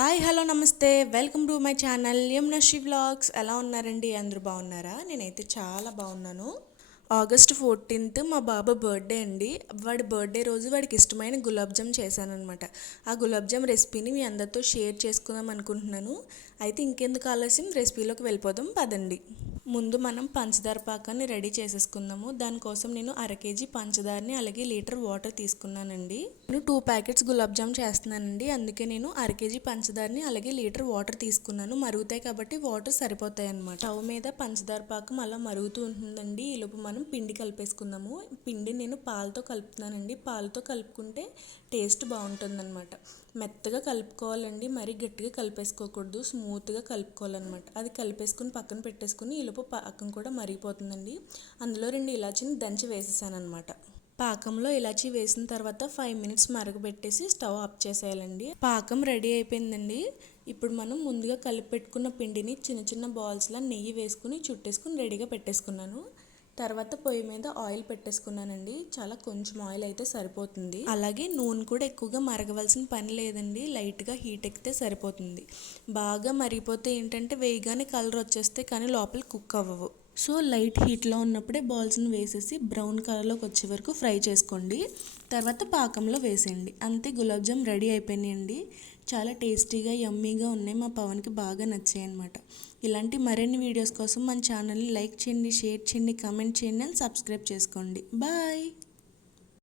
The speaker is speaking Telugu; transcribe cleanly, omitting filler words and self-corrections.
హాయ్ హలో నమస్తే welcome to my channel Yamunashri vlogs. ఎలా ఉన్నారండి? అందరూ బాగున్నారా? నేనైతే చాలా బాగున్నాను. ఆగస్ట్ 14th మా బాబు బర్త్డే అండి. వాడి బర్త్డే రోజు వాడికి ఇష్టమైన గులాబ్ జామ్ చేశానమాట. ఆ గులాబ్ జామ్ రెసిపీని మీ అందరితో షేర్ చేసుకుందాం అనుకుంటున్నాను. అయితే ఇంకెందుకు ఆలస్యం, రెసిపీలోకి వెళ్ళిపోదాం పదండి. ముందు మనం పంచదార పాకాన్ని రెడీ చేసేసుకుందాము. దానికోసం నేను అర కేజీ పంచదారని అలాగే లీటర్ వాటర్ తీసుకున్నానండి. నేను 2 ప్యాకెట్స్ గులాబ్ జామ్ చేస్తున్నానండి. అందుకే నేను అర కేజీ పంచదారని అలాగే లీటర్ వాటర్ తీసుకున్నాను. మరుగుతాయి కాబట్టి వాటర్ సరిపోతాయి అన్నమాట. స్టవ్ మీద పంచదార పాకం అలా మరుగుతూ ఉంటుందండి. ఈలోపు మనం పిండి కలిపేసుకుందాము. పిండి నేను పాలతో కలుపుతున్నానండి. పాలతో కలుపుకుంటే టేస్ట్ బాగుంటుందన్నమాట. మెత్తగా కలుపుకోవాలండి, మరీ గట్టిగా కలిపేసుకోకూడదు, స్మూత్గా కలుపుకోవాలన్నమాట. అది కలిపేసుకుని పక్కన పెట్టేసుకుని ఈలోపు పాకం కూడా మరిగిపోతుందండి. అందులో 2 ఇలాచీని దంచి వేసేసాను అనమాట. పాకంలో ఇలాచీ వేసిన తర్వాత 5 మినిట్స్ మరగబెట్టేసి స్టవ్ ఆఫ్ చేసేయాలండి. పాకం రెడీ అయిపోయిందండి. ఇప్పుడు మనం ముందుగా కలిపి పెట్టుకున్న పిండిని చిన్న చిన్న బాల్స్లా నెయ్యి వేసుకుని చుట్టేసుకుని రెడీగా పెట్టేసుకున్నాను. తర్వాత పొయ్యి మీద ఆయిల్ పెట్టేసుకున్నానండి. చాలా కొంచెం ఆయిల్ అయితే సరిపోతుంది. అలాగే నూనె కూడా ఎక్కువగా మరగవలసిన పని లేదండి, లైట్గా హీట్ ఎక్కితే సరిపోతుంది. బాగా మరిగిపోతే ఏంటంటే వేయగానే కలర్ వచ్చేస్తే కానీ లోపల కుక్ అవ్వవు. సో లైట్ హీట్లో ఉన్నప్పుడే బాల్స్ని వేసేసి బ్రౌన్ కలర్లోకి వచ్చే వరకు ఫ్రై చేసుకోండి. తర్వాత పాకంలో వేసేయండి. అంతే, గులాబ్ జామ్ రెడీ అయిపోయినాయండి. చాలా టేస్టీగా యమ్మీగా ఉన్నాయి. మా పవన్కి బాగా నచ్చాయి అన్నమాట. ఇలాంటి మరిన్ని వీడియోస్ కోసం మన ఛానల్ని లైక్ చేయండి, షేర్ చేయండి, కామెంట్ చేయండి అండ్ సబ్స్క్రైబ్ చేసుకోండి. బాయ్.